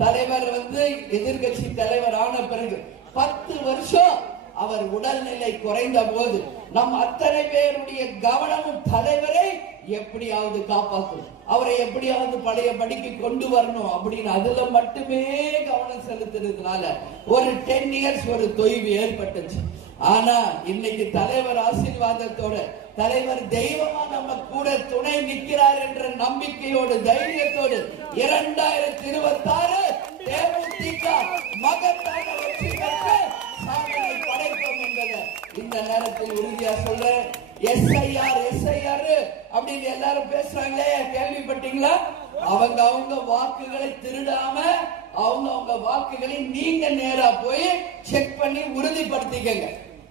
தலைவர் எதிர்கட்சி தலைவர் ஆன பிறகு 10 வருஷம் அவர் உடல்நிலை குறைந்த போது நம் அத்தனை பேருடைய கவனமும் தலைவரை எப்படியாவது காப்பாற்றணும், அவரை எப்படியாவது பழைய படிக்கு கொண்டு வரணும் அப்படின்னு அதுல மட்டுமே கவனம் செலுத்துறதுனால ஒரு 10 இயர்ஸ் ஒரு தொய்வு ஏற்பட்டுச்சு. ஆனா இன்னைக்கு தலைவர் ஆசீர்வாதத்தோட, தலைவர் தெய்வமா நம்ம கூட துணை நிற்கிறார் என்ற நம்பிக்கையோடு தைரியத்தோடு 2026 தேமுதிக மகத்தான வெற்றி பெற்று சாதனை படைப்போம் என்பதை இந்த நேரத்தில் உறுதியா சொல்றேன். எஸ்ஐஆர் அப்படின்னு எல்லாரும் பேசுறாங்களே, கேள்விப்பட்டீங்களா? அவங்க வாக்குகளை திருடாம அவங்க வாக்குகளை நீங்க நேரா போய் செக் பண்ணி உறுதிப்படுத்திக்கங்க.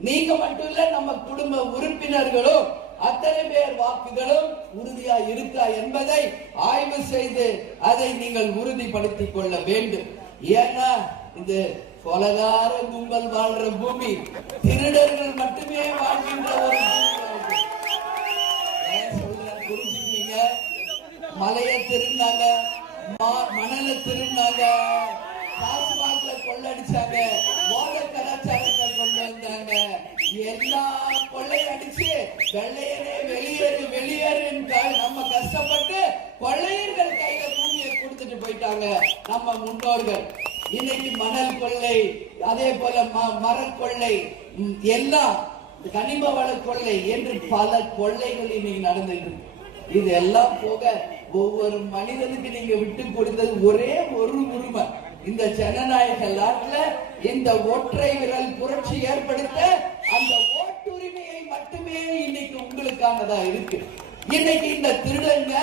நீங்க மட்டும் இல்ல, நம்ம குடும்ப உறுப்பினர்களும் அத்தனை பேர் வாக்குகளும் உறுதியா இருக்கா என்பதை ஆய்வு செய்து அதை நீங்கள் உறுதிப்படுத்திக் கொள்ள வேண்டும். ஏன்னா இது கொலகார கும்பல் வாழ்ற பூமி, திருடர்கள் மட்டுமே வாழ்கின்ற ஒரு புரிஞ்சுக்குவீங்க. மலைய திருநாங்க, மணல திருநாங்க, டாஸ்மாக்ல கொள்ளடிச்சாங்க, மோத கலாச்சாரத்தை கொண்டு வந்தாங்க. எல்லா கொள்ளையும் அடிச்சு வெள்ளையனே வெளியேறு நம்ம கஷ்டப்பட்டு கொள்ளையர்கள் கையில பூமியை கொடுத்துட்டு போயிட்டாங்க நம்ம முன்னோர்கள். இன்னைக்கு மணல் கொள்ளை, அதே போல மரக்கொள்ளை, எல்லாம் கனிம வள கொள்ளை என்று பல கொள்ளைகள் இன்னைக்கு நடந்துட்டு இருக்கு. இது எல்லாம் போக ஒவ்வொரு மனிதனுக்கு நீங்க விட்டு கொடுத்தது ஒரே ஒரு உரிமை. இந்த ஜனநாயக நாட்டுல இந்த ஒற்றை விரல் புரட்சி ஏற்படுத்த அந்த ஓட்டுரிமையை மட்டுமே இன்னைக்கு உங்களுக்கானதா இருக்கு. இன்னைக்கு இந்த திருடங்க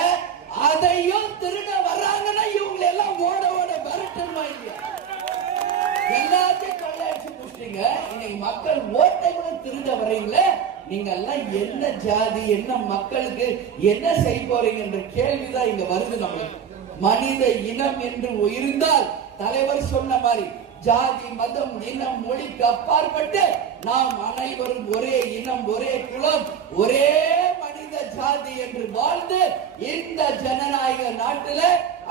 அதையும் திருட வர்றாங்கன்னா இவங்களை எல்லாம் ஓட விரட்டணுமா இல்லையா? எல்லாத்தையும் கொள்ளையடிச்சு முடிச்சிட்டீங்க. இன்னைக்கு மக்கள் ஓட்டை கூட திருட வர்றீங்களே, நீங்க எல்லாம் என்ன ஜாதி, என்ன மக்களுக்கு என்ன செய்ய போறீங்க என்ற கேள்விதான் இங்க வருது. நம்மளுக்கு மனித இனம் என்று இருந்தால் தலைவர் சொன்ன மாதிரி ஜாதி, மதம், இனம், மொழிக்கு அப்பாற்பட்டு நாம் அனைவரும் ஒரே இனம், ஒரே குலம், ஒரே மனித ஜாதி என்று வாழ்ந்து இந்த ஜனநாயக நாட்டில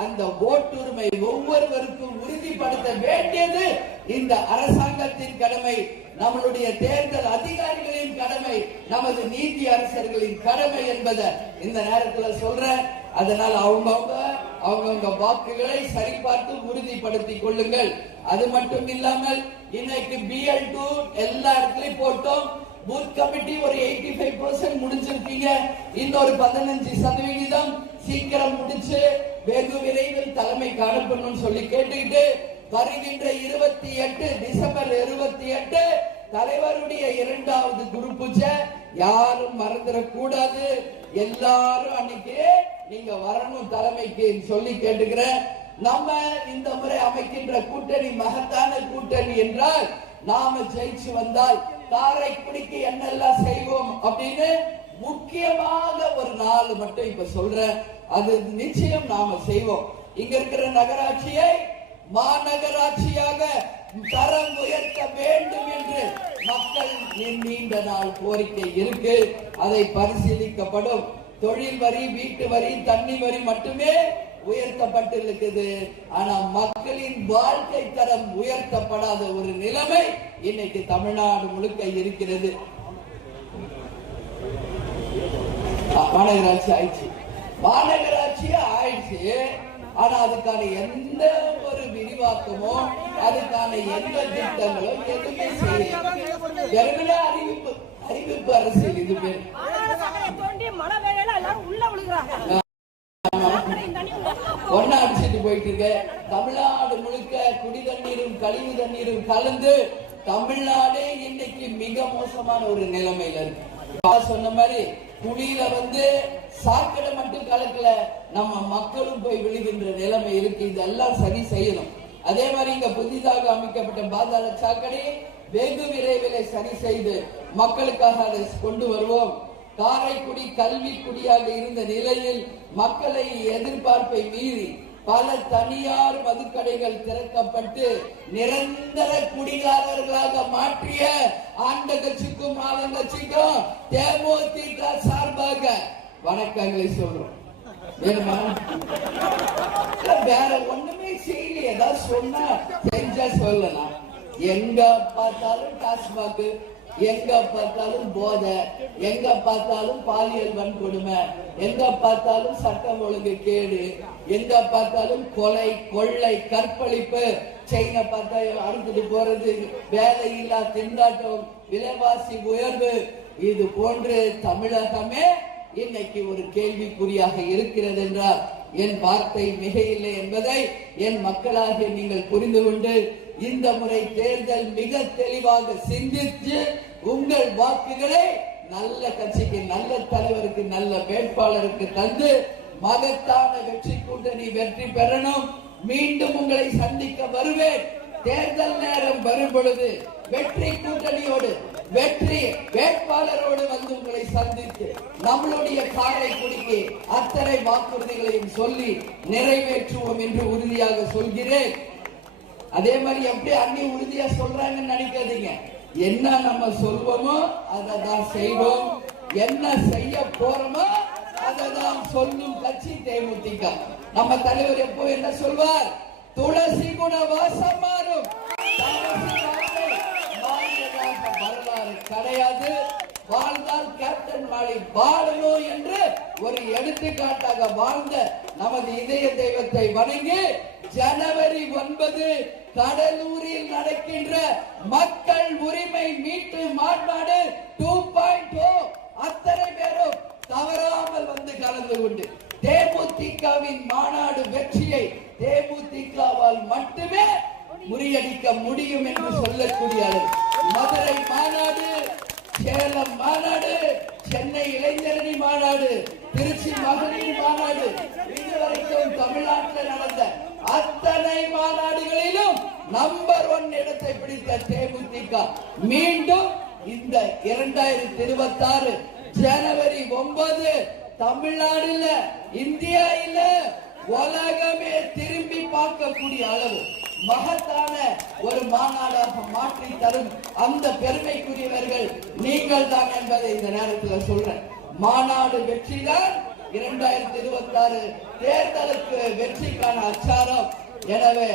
அந்த ஓட்டுரிமை ஒவ்வொருவருக்கும் உறுதிப்படுத்த வேண்டியது இந்த அரசாங்கத்தின் கடமை, நம்மளுடைய தேர்தல் அதிகாரிகளின் கடமை, நமது நீதி அரசர்களின் கடமை என்பதை இந்த நேரத்தில் சொல்றேன். அதனால் அவங்கவுங்க வாக்குகளை சரிபார்த்து உறுதிப்படுத்திக் கொள்ளுங்கள். அது மட்டும் இல்லாமல் இன்னைக்கு BL2 எல்லா இடத்துலயும் போட்டோம். பூத் கமிட்டி ஒரு 85% முடிஞ்சிருக்கீங்க. இன்னொரு 15% சீக்கிரம் முடிச்சு வெகு விரைவில் தலைமைக்கு அனுப்பணும்னு சொல்லி கேட்டுக்கிட்டு வருகின்ற 28 டிசம்பர் 28 தலைவருடைய 2வது குரு பூஜை யாரும் மறந்துடக்கூடாது. எல்லாரும் அன்னைக்கு நீங்க வரணும் தலைமைக்கு சொல்லி கேட்டுக்கிறேன். நம்ம இந்த முறை அமைக்கின்ற கூட்டணி மகத்தான கூட்டணி என்றால் நாம ஜெயிச்சு வந்தால் காரைக்குடிக்கு என்னெல்லாம் செய்வோம் அப்படின்னு முக்கியமாக ஒரு நாள் மட்டும் இப்ப சொல்றேன். அது நிச்சயம் நாம செய்வோம். இங்க இருக்கிற நகராட்சியை மாநகராட்சியாக தரம் உயர்த்த வேண்டும் என்று மக்கள் நீண்ட நாள் கோரிக்கை இருக்கு. அதை பரிசீலிக்கப்படும். தொழில் வரி, வீட்டு வரி, தண்ணி வரி மட்டுமே உயர்த்தப்பட்டிருக்குது. ஆனா மக்களின் வாழ்க்கை தரம் உயர்த்தப்படாத ஒரு நிலைமை இன்னைக்கு தமிழ்நாடு முழுக்க இருக்கிறது. மாநகராட்சி ஆயிடுச்சு. ஆனா அதுக்கான எந்த ஒரு விரிவாக்கமோ அதுக்கான எந்த திட்டங்களோ எதுவுமே செய்யல. அறிவிப்பு அரசியல் இது பேர். ஒன்னா அடிச்சுட்டு போயிட்டு இருக்கு. தமிழ்நாடு முழுக்க குடி தண்ணீரும் கழிவு தண்ணீரும் கலந்து தமிழ்நாடே இன்னைக்கு மிக மோசமான ஒரு நிலைமையில இருக்கு. சொன்ன மாதிரி குடியில சாக்கடை மட்டும் கலக்கல, நம்ம மக்களும் போய் விழுகின்ற நிலைமை இருக்கு. இதெல்லாம் சரி செய்யணும். அதே மாதிரி இங்க புதிதாக அமைக்கப்பட்ட பாதாள சாக்கடை வெகு விரைவில் சரி செய்து மக்களுக்காக அதை கொண்டு வருவோம். காரைக்குடி கல்வி குடியாக இருந்த நிலையில் மக்களை எதிர்பார்ப்பை மீறி பல தனியார் மதுக்கடைகள் திறக்கப்பட்டு நிரந்தர குடிகாரர்களாக மாற்றிய ஆண்ட கட்சிக்கும் ஆளுங்கட்சிக்கும் தேமுதிக சார்பாக வணக்கங்களை சொல்றோம். வேற ஒண்ணுமே செய்யல. ஏதாவது சொன்னா செஞ்சா சொல்லலாம். எங்க பார்த்தாலும் டாஸ்மாக், எங்க பார்த்தாலும் போதை, எங்க பார்த்தாலும் பாலியல் வன்கொடுமை, எங்க பார்த்தாலும் சட்டம் ஒழுங்கு கேடு, எங்க பார்த்தாலும் கொலை, கொள்ளை, கற்பழிப்பு, செயினை பார்த்தா அறுத்துட்டு போறது, வேலையில்லா திண்டாட்டம், விலைவாசி உயர்வு, இது போன்று தமிழகமே இன்னைக்கு ஒரு கேள்விக்குறியாக இருக்கிறது என்றால் என் வார்த்தை மிக இல்லை என்பதை என் மக்களாக நீங்கள் புரிந்து கொண்டு இந்த முறை தேர்தல் மிக தெளிவாக சிந்தித்து உங்கள் வாக்குகளை நல்ல கட்சிக்கு, நல்ல தலைவருக்கு, நல்ல வேட்பாளருக்கு தந்து மகத்தான வெற்றி கூட்டணி வெற்றி பெறணும். மீண்டும் உங்களை சந்திக்க வருவேன். தேர்தல் நேரம் வரும் பொழுது வெற்றி கூட்டணியோடு, வெற்றி வேட்பாளரோடு வந்து உங்களை சந்தித்து நம்மளுடைய காரைக்குடிக்கு அத்தனை வாக்குறுதிகளையும் சொல்லி நிறைவேற்றுவோம் என்று உறுதியாக சொல்கிறேன். அதே மாதிரி எப்படி அண்ணி உறுதியா சொல்றாங்கன்னு நினைக்காதீங்க. என்ன நம்ம சொல்வோமோ அதை தான் செய்வோம், என்ன செய்ய போறோமோ அதை தான் சொல்லும் கட்சி தேமுதிக. நம்ம தலைவர் எப்போ என்ன சொல்வார்? துளசி குண வாசம் மாறும், வரலாறு கிடையாது. வாழ்ந்தால் கேப்டன் மாலி வாழணும் என்று ஒரு எடுத்துக்காட்டாக வாழ்ந்த நமது இதய தெய்வத்தை வணங்கி ஜனவரி 9 கடலூரில் நடக்கின்ற மக்கள் உரிமை மீட்டு மாநாடு 2.0 அத்தனை பேரும் தவறாமல் வந்து கலந்து கொண்டு தேமுதிகவின் மாநாடு வெற்றியை தேமுதிகவால் மட்டுமே முறியடிக்க முடியும் என்று சொல்லக்கூடிய மதுரை மாநாடு, சேலம் மாநாடு, சென்னை இளைஞரணி மாநாடு, திருச்சி மகளிர் மாநாடு, இதுவரைக்கும் தமிழ்நாட்டில் நடந்த அத்தனை மாநாடுகளிலும் நம்பர் 1 இடத்தை பிடித்த தேமுதிக மீண்டும் இந்த 2026 ஜனவரி 9 தமிழ்நாடுல, இந்தியா இல்ல உலகமே திரும்பி பார்க்கக்கூடிய அளவு மகத்தான ஒரு மாநாடாக மாற்றி தரும் அந்த பெருமைக்குரியவர்கள் நீங்கள் தான் என்பதை இந்த நேரத்தில் சொல்றேன். மாநாடு வெற்றிதான் 2026 தேர்தலுக்கு வெற்றிக்கான அச்சாரம். எனவே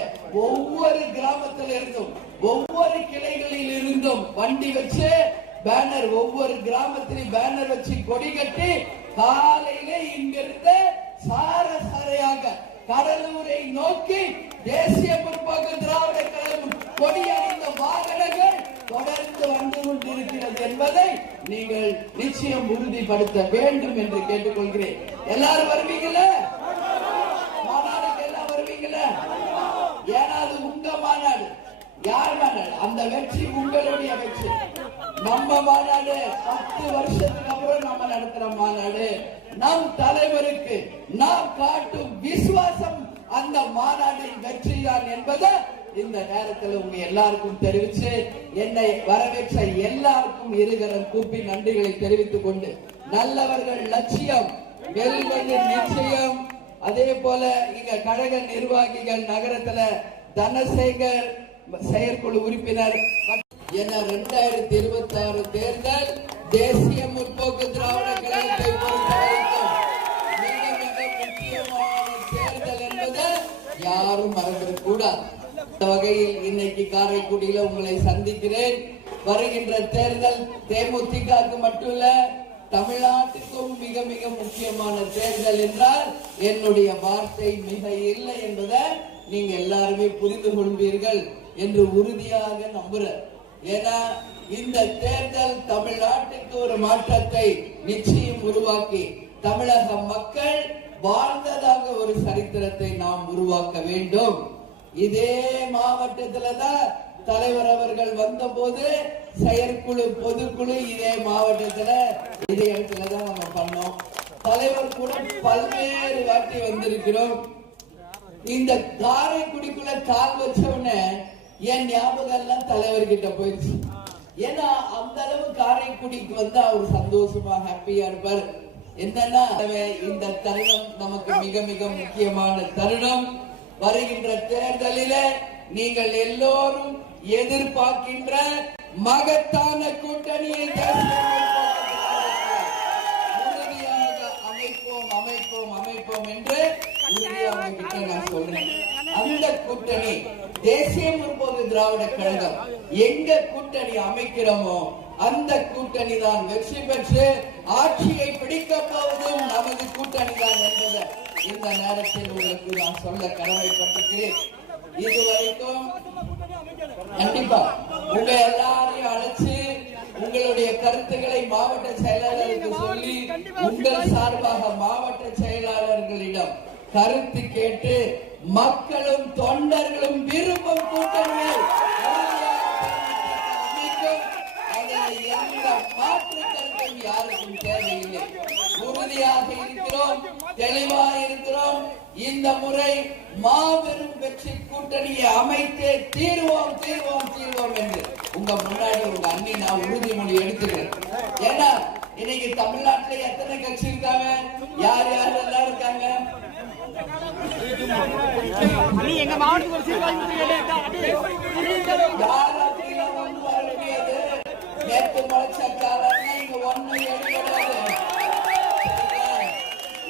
ஒவ்வொரு கிராமத்திலிருந்தும், ஒவ்வொரு கிளைகளில் இருந்தும் வண்டி வச்சு பேனர், ஒவ்வொரு கிராமத்திலும் பேனர் வச்சு கொடி கட்டி காலையிலே இங்கிருந்து சாரசாரையாக கடலூரை நோக்கி தேசிய முற்போக்கு திராவிட கழகம் கொடியணிந்த வாகனங்கள் தொடர்ந்து வந்து கொண்டிருக்கிறது என்பதை நீங்கள் நிச்சயம் உறுதிப்படுத்த வேண்டும் என்று கேட்டுக்கொள்கிறேன். எல்லாரும் வருவீங்களா? மாநாடுக்கு எல்லாம் வருவீங்களா? ஏன்னா அது உங்க மாநாடு. யார் மாநாடு? அந்த வெற்றி உங்களுடைய வெற்றி. நம்ம மாநாடு 10 வருஷத்துக்கு அப்புறம் நம்ம நடத்துற மாநாடு. நம் தலைவருக்கு நாம் காட்டும் விசுவாசம் அந்த மாநாட்டின் வெற்றிதான் என்பதை இந்த நேரத்தில் உங்க எல்லாருக்கும் தெரிவிச்சு என்னை வரவேற்ற எல்லாருக்கும் இருகரம் கூப்பி நன்றிகளை தெரிவித்துக் கொண்டு, நல்லவர்கள் லட்சியம் வெல்வது நிச்சயம். அதே போல இங்க கழக நிர்வாகிகள் நகரத்துல தனசேகர் செயற்குழு உறுப்பினர் என 2026 தேர்தல் தேசிய முற்போக்கு திராவிட கழகத்தை பொறுத்தவரைக்கும் மிக மிக முக்கியமான தேர்தல் என்பதை யாரும் மறந்துவிடக் கூடாது. இந்த வகையில் இன்னைக்கு காரைக்குடியில உங்களை சந்திக்கிறேன். வருகின்ற தேர்தல் தேமுதிகவுக்கு மட்டுமல்ல, தமிழ்நாட்டுக்கும் மிக மிக முக்கியமான தேர்தல் என்றால் என்னுடைய வார்த்தை மிக இல்லை என்பதை நீங்க எல்லாருமே புரிந்து கொள்வீர்கள் என்று உறுதியாக நம்புறேன். ஏன்னா இந்த தேர்தல் தமிழ்நாட்டுக்கு ஒரு மாற்றத்தை நிச்சயம் உருவாக்கி தமிழக மக்கள் வாழ்ந்ததாக ஒரு சரித்திரத்தை நாம் உருவாக்க வேண்டும். இதே மாவட்டத்துல தான் தலைவர் அவர்கள் வந்த போது செயற்குழு பொதுக்குழு இதே மாவட்டத்துல இதே இடத்துல தான் நம்ம பண்ணோம். தலைவர் கூட பல்வேறு வாட்டி வந்திருக்கிறோம். இந்த காரைக்குடிக்குள்ள கால் வச்சவனே என் ஞாபகம் எல்லாம் தலைவர்கிட்ட போயிடுச்சு. ஏன்னா அந்த அளவு காரைக்குடிக்கு வந்து அவர் சந்தோஷமா ஹாப்பியா இருப்பார். என்னன்னா இந்த தருணம் நமக்கு மிக மிக முக்கியமான தருணம். வருகின்ற தேர்தலில நீங்கள் எல்லோரும் எதிர்பார்க்கின்ற மகத்தான கூட்டணியை உறுதியாக அமைப்போம் அமைப்போம் அமைப்போம் என்று உறுதியாக கிட்ட நான் சொல்றேன். அந்த கூட்டணி தேசிய முற்போக்கு திராவிட கழகம் எங்க கூட்டணி அமைக்கிறோமோ அந்த கூட்டணி தான் வெற்றி பெற்று ஆட்சியை பிடிக்க போவதும் நமது கூட்டணி தான் என்பதை இந்த நேரத்தில் உங்களுக்கு நான் சொல்ல கடமைப்பட்டிருக்கிறேன். இதுவரைக்கும் கண்டிப்பா உங்க எல்லாரையும் அழைச்சு உங்களுடைய கருத்துக்களை மாவட்ட செயலாளருக்கு சொல்லி உங்கள் சார்பாக மாவட்ட செயலாளர்களிடம் கருத்து கேட்டு மக்களும் தொண்டர்களும் விரும்பும் கூட்டணியை அமைக்கும். அதில் எந்த மாற்று கருத்தும் யாருக்கும் தேவையில்லை. உறுதியாக இருக்கிறோம், தெளிவாக இருக்கிறோம். இந்த முறை மாபெரும் வெற்றி கூட்டணியை அமைத்தே தீர்வோம் தீர்வோம் தீர்வோம் என்று உங்க முன்னாடி உங்க அண்ணி நான் உறுதிமொழி எடுத்துக்கிறேன். ஏன்னா இன்னைக்கு தமிழ்நாட்டில் எத்தனை கட்சி இருக்காங்க, யார் யார் எல்லாம் இருக்காங்க? எங்க மாவட்டத்துக்கு வர முடியாது. நேற்று முளைச்ச காலம் இங்க ஒண்ணு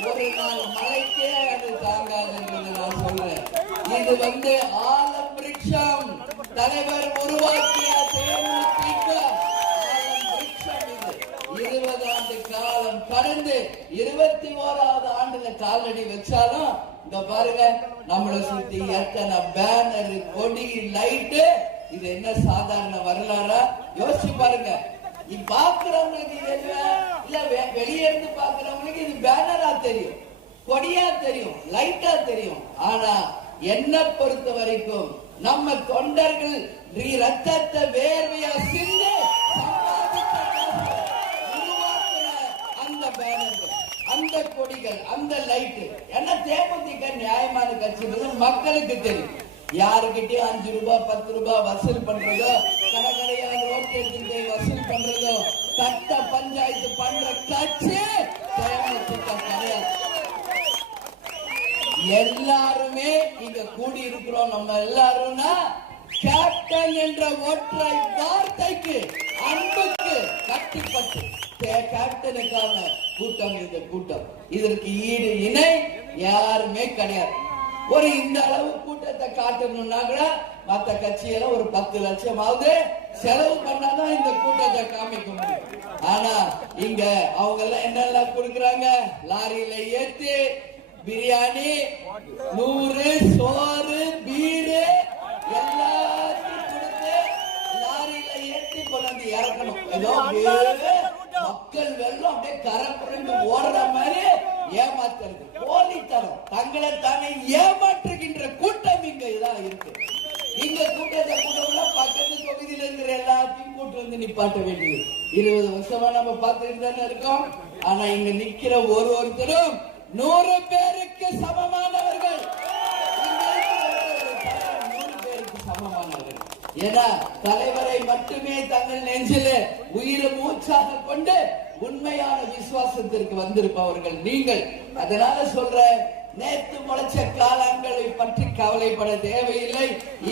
ஒரு நாள் மழைக்கே அது தாங்காது என்பதை நான் சொல்றேன். இது ஆலம் விருட்சம் தலைவர் உருவாக்கிய தேமுதிக ஆலம் விருட்சம். இது 20 ஆண்டு காலம் கடந்து 21வது ஆண்டுல காலடி வச்சாலும் இந்த பாருங்க நம்மளை சுத்தி எத்தனை பேனர், கொடி, லைட்டு. இது என்ன சாதாரண வரலாறா? யோசிச்சு பாருங்க. பாக்குறவங்களுக்கு இது இல்ல, வெளியே இருந்து பாக்குறவங்களுக்கு இது பேனரா தெரியும், கொடியா தெரியும், லைட்டா தெரியும். ஆனா என்ன பொறுத்த வரைக்கும் நம்ம தொண்டர்கள் ரத்தத்தை வேர்வையா சிந்து உருவாக்குற அந்த பேனர்கள், அந்த கொடிகள், அந்த லைட்டு என்ன தேமுதிக நியாயமான கட்சி மக்களுக்கு தெரியும். யாருக்கிட்டே 5 ரூபாய் 10 ரூபாய் வசூல் பண்றதோ, கடற்கரையா ரோட் எடுத்துட்டு வசூல் பண்றதோ, கட்ட பஞ்சாயத்து பண்ற கட்சி தேமுதிக கிடையாது. எல்லாருமே இங்க கூடி இருக்கிறோம். நம்ம எல்லாரும்னா கேப்டன் என்ற ஒற்றை வார்த்தைக்கு, அன்புக்கு கட்டுப்பட்டு கேப்டனுக்கான கூட்டம் இந்த கூட்டம். இதற்கு ஈடு இணை யாருமே கிடையாது. ஒரு இந்த அளவு கூட்டத்தை காட்டணும்னா கூட மற்ற கட்சியெல்லாம் ஒரு 10 லட்சமாவது செலவு பண்ணாதான் இந்த கூட்டத்தை காமிக்க முடியும். ஆனா இங்க அவங்க எல்லாம் என்னெல்லாம் கொடுக்கறாங்க? லாரியில ஏத்தி பிரியாணி, 100 சோறு, பீரு எல்லாத்தையும் கொடுத்து லாரியில ஏற்றி கொண்டு இறக்கணும். ஏதோ மக்கள் வெள்ளம் அப்படியே கரை புரண்டு ஓடுற மாதிரி ஏமாத்துறது, போலித்தனம், தங்களை தானே ஏமாற்றுகின்ற கூட்டம் இங்க இதான் இருக்கு. இங்க கூட்டத்தை கூட்டம்னா பக்கத்து தொகுதியில இருக்கிற எல்லாத்தையும் கூட்டு வந்து நிப்பாட்ட வேண்டியது. 20 வருஷமா நம்ம பார்த்துட்டு தானே இருக்கோம். ஆனா இங்க நிக்கிற ஒருத்தரும் 100 பேருக்கு சமமானவர்கள். 100 பேருக்கு சமமானவர்கள். ஏன்னா தலைவரை மட்டுமே தங்கள் நெஞ்சிலே உயிரை மூச்சாக கொண்டு உண்மையான விசுவாசத்திற்கு வந்திருப்பவர்கள் நீங்கள். அதனால சொல்ற, நேற்று முளைச்ச காலங்களை பற்றி கவலைப்பட தேவையில்லை.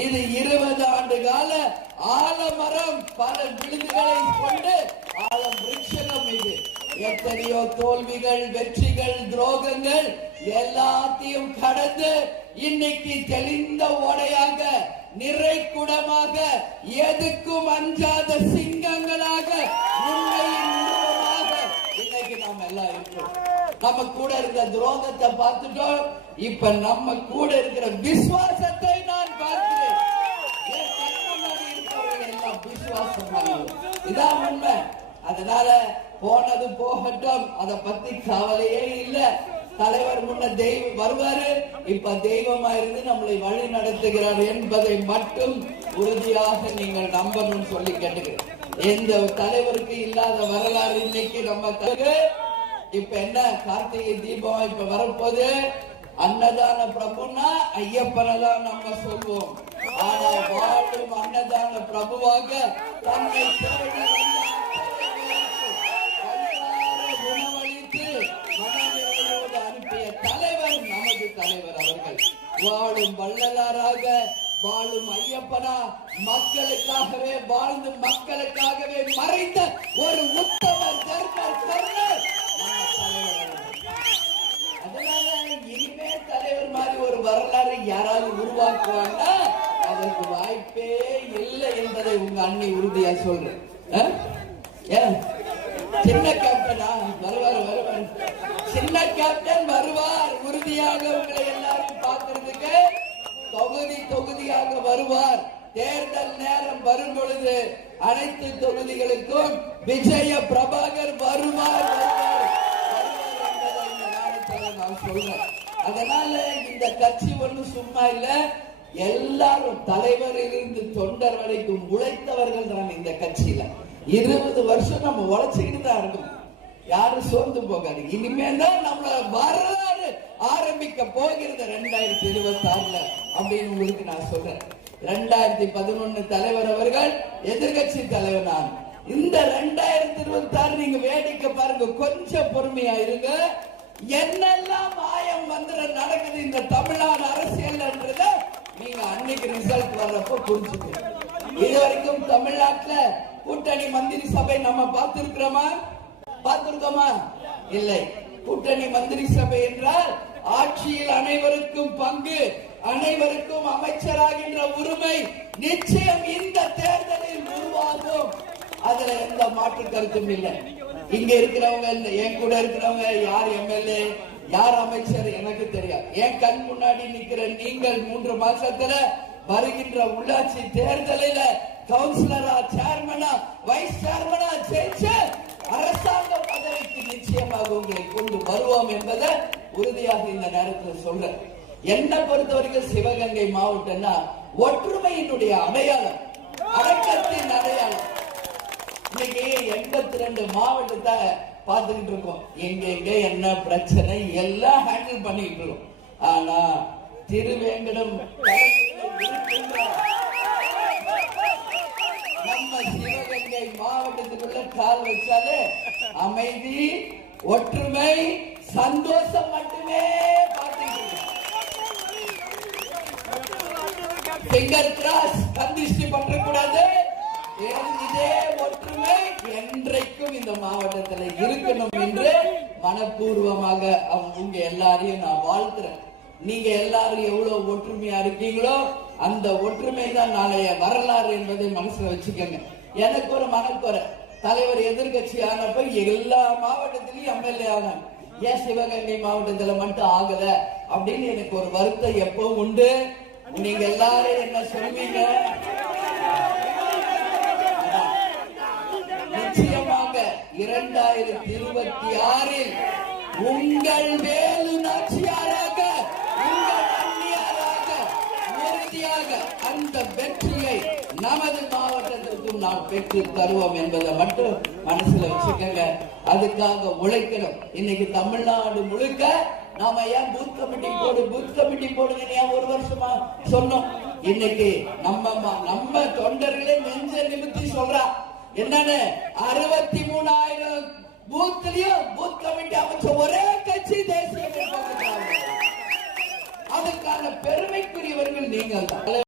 இது 20 ஆண்டு கால ஆலமரம், பல விழுதுகளை கொண்டு ஆலம் விருட்சம். இது எத்தனையோ தோல்விகள், வெற்றிகள், துரோகங்கள் எல்லாத்தையும் கடந்து இன்னைக்கு தெளிந்த ஓடையாக, நிறை குடமாக, எதுக்கும் அஞ்சாத சிங்கங்களாக, உண்மையின் உருவமாக இன்னைக்கு நாம் எல்லாம் இருக்கிறோம். நம்ம கூட இருந்த துரோகத்தை பார்த்துட்டோம். இப்ப நம்ம கூட இருக்கிற விசுவாசத்தை நான் பார்க்கிறேன். எல்லாம் விசுவாசம், இதான் உண்மை. அதனால போனது போகட்டும், அதை பத்தி கவலையே இல்ல. தலைவர் முன்ன தெய்வம் வருவாரு, இப்ப தெய்வமா இருந்து நம்மளை வழி நடத்துகிறார் என்பதை மட்டும் உறுதியாக நீங்கள் நம்பணும்னு சொல்லி கேட்டுக்கிறேன். எந்த தலைவருக்கு இல்லாத வரலாறு இன்னைக்கு நம்ம இப்ப என்ன கார்த்திகை தீபம் இப்ப வரப்போது. அன்னதான பிரபுனா ஐயப்பனை தான் நம்ம சொல்வோம். ஆனா வாழும் அன்னதான பிரபுவாக தன்னை தேடி உணவளித்து மனநிலையோடு அனுப்பிய தலைவர் நமது தலைவர் அவர்கள். வாழும் வள்ளலாராக, வாழும் ஐயப்பனா, மக்களுக்காகவே வாழ்ந்து மக்களுக்காகவே மறைந்த ஒரு உத்தமர் தர்மர் கர்ணர் நம்ம தலைவர். அதனால இனிமே தலைவர் மாதிரி ஒரு வரலாறு யாராவது உருவாக்குவாங்கன்னா அதற்கு வாய்ப்பே இல்லை என்பதை உங்க அண்ணி உறுதியா சொல்றேன். சின்ன கேப்டனா வருவார், சின்ன கேப்டன் வருவார், உறுதியாக உங்களை எல்லாரும் பார்க்கிறதுக்கு தொகுதியாக வருவார். தேர்தல் நேரம் வரும் பொழுது அனைத்து தொகுதிகளுக்கும் விஜய பிரபாகர் வருவார் என்பதை இந்த நேரத்தில் நான் சொல்றேன். அதனால இந்த கட்சி ஒண்ணு சும்மா இல்ல, எல்லாரும் தலைவரிலிருந்து தொண்டர் வரைக்கும் உழைத்தவர்கள் தான் இந்த கட்சியில. 20 வருஷம் நம்ம உழைச்சுக்கிட்டு தான் இருக்கோம். யாரும் சோர்ந்து போகாது. இனிமேல் தான் நம்மள வரலாறு ஆரம்பிக்க போகிறது 2026 அப்படின்னு உங்களுக்கு நான் சொல்றேன். 2011 தலைவர் அவர்கள் எதிர்கட்சி தலைவர் நான். இந்த 2026 நீங்க வேடிக்கை பாருங்க, கொஞ்சம் பொறுமையா இருங்க. என்னெல்லாம் மாயம் மந்திரம் நடக்குது இந்த தமிழ்நாடு அரசியல்ன்றத நீங்க அன்னைக்கு ரிசல்ட் வர்றப்ப புரிஞ்சுக்கணும். இதுவரைக்கும் தமிழ்நாட்டுல கூட்டணி மந்திரி சபை நம்ம பார்த்திருக்கோமா? இல்லை. கூட்டணி மந்திரி சபை என்றால் ஆட்சியில் அனைவருக்கும் பங்கு, அனைவருக்கும் அமைச்சராகின்ற உரிமை நிச்சயம் இந்த தேர்தலில் உருவாகும். அதுல எந்த மாற்று கருத்தும் இல்லை. இங்க இருக்கிறவங்க, என் கூட இருக்கிறவங்க, யார் எம்எல்ஏ யார் அமைச்சர் எனக்கு தெரியாது. என் கண் முன்னாடி நிக்கிற நீங்கள் 3 மாசத்துல வருகின்ற உள்ளாட்சி தேர்தலில் கவுன்சிலரா, சேர்மனா, வைஸ் சேர்மனா ஜெயிச்ச அரசாங்க பதவிக்கு நிச்சயமாக உங்களை கொண்டு வருவோம் என்பதை உறுதியாக இந்த நேரத்தில் சொல்றேன். என்னை பொறுத்த வரைக்கும் சிவகங்கை மாவட்டம்னா ஒற்றுமையினுடைய அடையாளம், அடக்கத்தின் அடையாளம். இன்னைக்கு 82 மாவட்டத்தை பார்த்துக்கிட்டு இருக்கோம். எங்க என்ன பிரச்சனை எல்லாம் ஹேண்டில் பண்ணிட்டு இருக்கோம். ஆனா திருவேங்கடம் நம்ம சிவகங்கை மாவட்டத்துக்குள்ள கால் வச்சாலே அமைதி, ஒற்றுமை, சந்தோஷம் மட்டுமே பார்த்துட்டு ஃபிங்கர் கிராஸ், கந்திஷ்டி பண்ணக்கூடாது. இதே ஒற்றுமை என்றைக்கும் இந்த மாவட்டத்தில் இருக்கணும் என்று மனப்பூர்வமாக உங்க எல்லாரையும் நான் வாழ்த்துறேன். நீங்க எல்லாரும் எவ்வளவு ஒற்றுமையா இருக்கீங்களோ அந்த ஒற்றுமை தான் நாளைய வரலாறு என்பதை மனசுல வச்சுக்கோங்க. எனக்கு ஒரு மனக்குறை, தலைவர் எதிர்கட்சி ஆனப்ப எல்லா மாவட்டத்திலையும் எம்எல்ஏ ஆனாங்க, ஏன் சிவகங்கை மாவட்டத்துல மட்டும் ஆகல அப்படின்னு எனக்கு ஒரு வருத்தம் எப்பவும் உண்டு. நீங்க எல்லாரும் என்ன சொல்வீங்க? நிச்சயமாக 2026 உங்கள் வேலு நாச்சியாராக, உங்கள் அந்நியாராக உறுதியாக அந்த வெற்றியை நமது மாவட்டத்திற்கும் நாம் பெற்று தருவோம் என்பதை மட்டும் மனசுல வச்சுக்கங்க. அதுக்காக உழைக்கணும். இன்னைக்கு தமிழ்நாடு முழுக்க நாம ஏன் பூத் கமிட்டி போடுங்க ஏன் 1 வருஷமா சொன்னோம். இன்னைக்கு நம்ம தொண்டர்களே நெஞ்ச நிமித்தி சொல்றா என்னன்னு 63,000 பூத்லயும் பூத் கமிட்டி அமைச்ச ஒரே கட்சி தேசிய அதுக்கான பெருமைக்குரியவர்கள் நீங்கள் தான்.